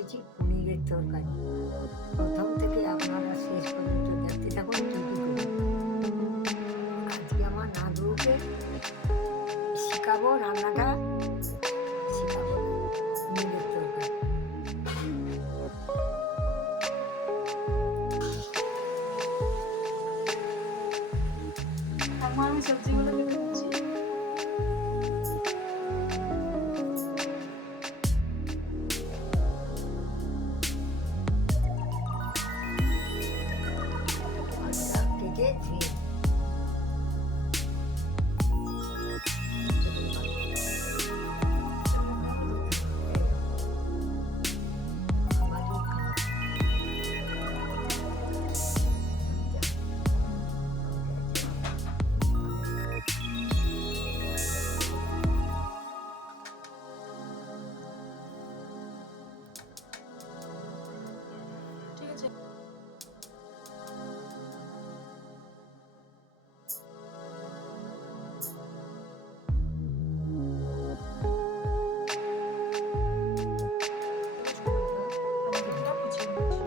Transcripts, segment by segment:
দিয়েছি পনিরের তরকারি। প্রথম থেকে আপনারা শেষ পর্যন্ত দেখতে থাকুন কী কী করি। আজকে আমার নাতবউকে শেখাবো রান্নাটা, শেখাবো পনিরের তরকারি। আমি সবজিগুলো কেটে দিচ্ছি। আলুটা কেটে ধুয়ে ঠিক আছে। আমি দুধটা কুচিয়ে নিচ্ছি।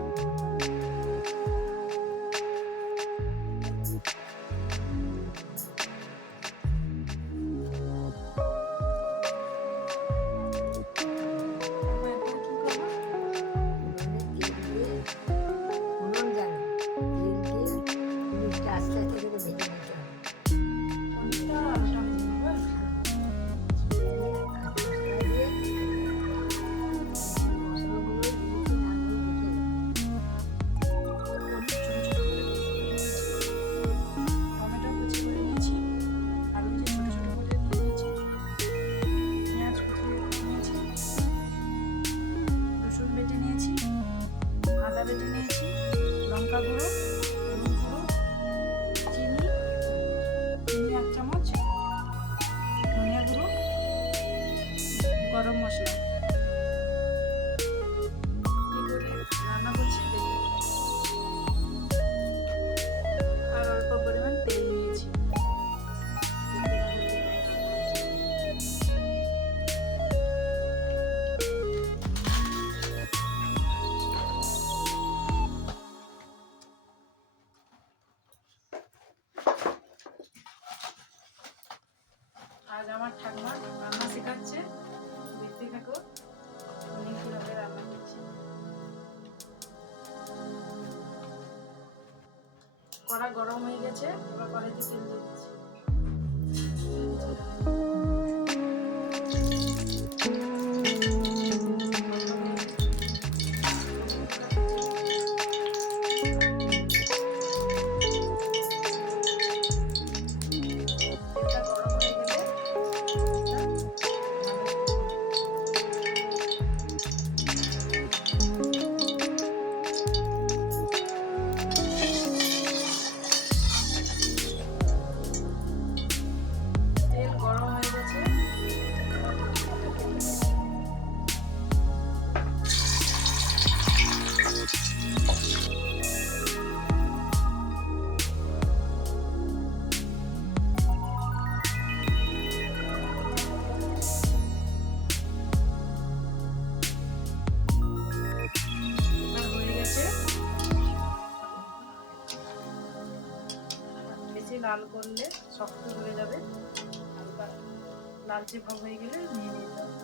এবার এরপরে কি করবো? তেল দিয়ে ফোড়ন জানো, তেল দিয়ে পনিরটা আস্তে আস্তে করে ভেজে নিতে হবে। পনিরটা আলুটা ভেজে নেবো। দিয়ে আর মশলা দিয়ে মশলাগুলো দিয়েছি নাড়ু দেখে পনির ছোট ছোট করে পিস করে নিয়েছি। টমেটো কুচি করে নিয়েছি। আলু যে ছোট ছোট করে নিয়েছি। পেঁয়াজ কুচি করে নিয়েছি। রসুন বেটে নিয়েছি। আদা বেটে নিয়েছি। লঙ্কা গুঁড়ো, হলুদ গুঁড়ো, চিনি 1 চামচ, ধনিয়া গুঁড়ো, গরম মশলা। কি করে রান্না করছি দেখুন। আর অল্প পরিমাণ তেল নিয়েছি। আজ আমার ঠাকুমা রান্না শেখাচ্ছে, দেখতে থাকো উনি কিভাবে রান্না করছে। কড়া গরম হয়ে গেছে, এবার কড়াইতে তেল দিয়ে দিচ্ছি। তেলটা গরম হয়ে গেলে তেল গরম হয়ে গেছে। এবার হয়ে গেছে। বেশি লাল করলে শক্ত হয়ে যাবে। হালকা লালচে ভাব হয়ে গেলে নিয়ে নিতে হবে।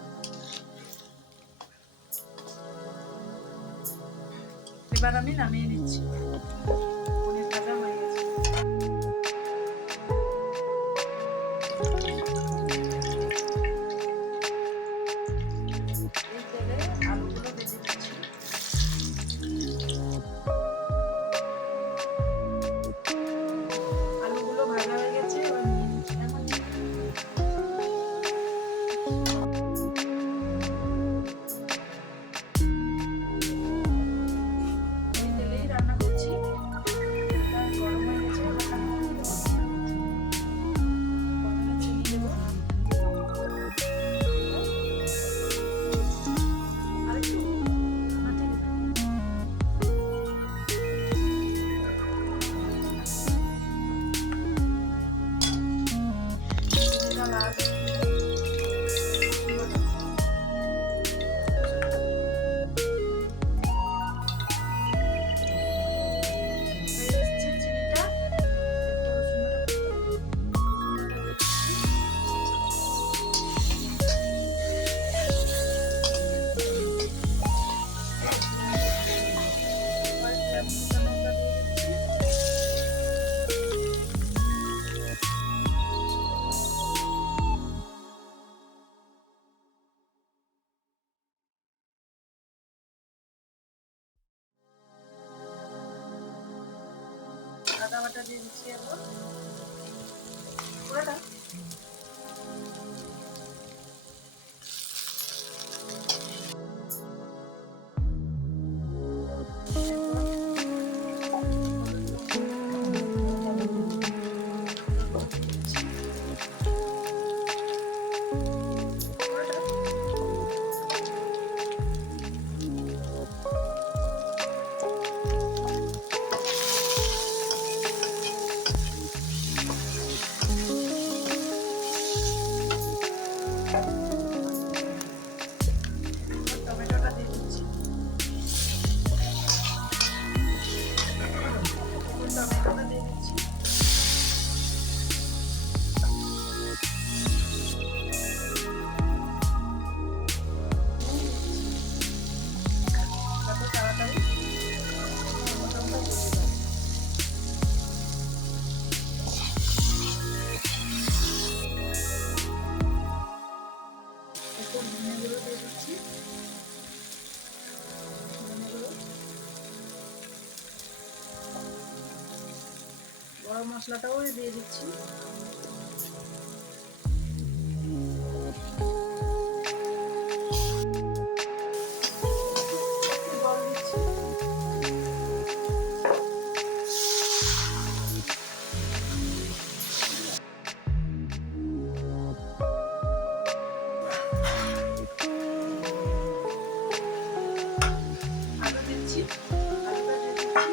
এবার আমি নামিয়ে নিচ্ছি। পনির ভাজা হয়ে গেছে। এই তেলে আলুগুলো ভেজে নিচ্ছি। আলুগুলো ভাজা হয়ে গেছে, এবার নিয়ে নিচ্ছি। ওই তেলেই রান্না করছি। আদা বাটা দিয়ে দিচ্ছি এখন পুরোটা। টমেটোটা দিয়ে দিচ্ছি। টমেটোটা দিয়ে দিচ্ছি। যাতে তাড়াতাড়ি টমেটোটা গলে যায়। একটু ধনে গুঁড়ো দিয়ে দিচ্ছি। ধনে গুঁড়ো, গরম মশলাটাও দিয়ে দিচ্ছি। জল দিচ্ছি। আলু দিচ্ছি। আলুটা দিয়ে দিচ্ছি।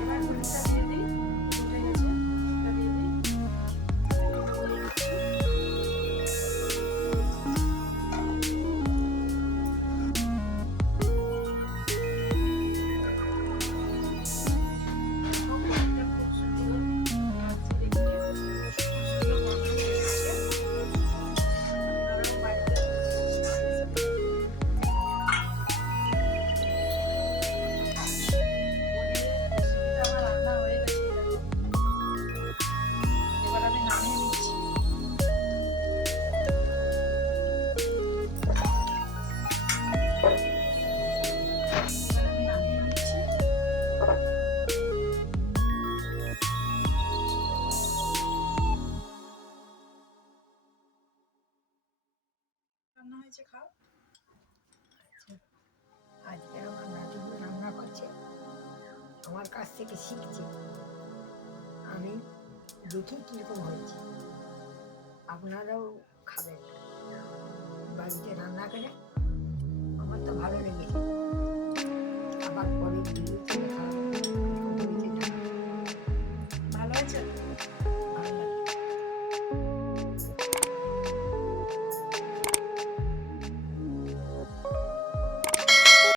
এবার হলুদটা দিয়ে দিই। ফুটে গেছে, এটা দিয়ে দিই। একটু দিয়ে দিচ্ছি। এটা খুব সুন্দর লাগছে দেখতে। খুব সুন্দর গন্ধ বের হচ্ছে। আপনারাও বাড়িতে রেসিপিটা আমার রান্না হয়ে গেছে দেখো। এবার আমি নামিয়ে নিচ্ছি। এবার আমি নামিয়ে নিচ্ছি। রান্না হয়েছে, খাও। আজকে আমার নাতিগুলো রান্না করছে, আমার কাছ থেকে শিখছে। আমি দেখি কীরকম হয়েছে। আপনারাও খাবেন বাড়িতে রান্না করে। আমার তো ভালো লেগেছে। আবার পরে ভিডিওতে দেখা হবে।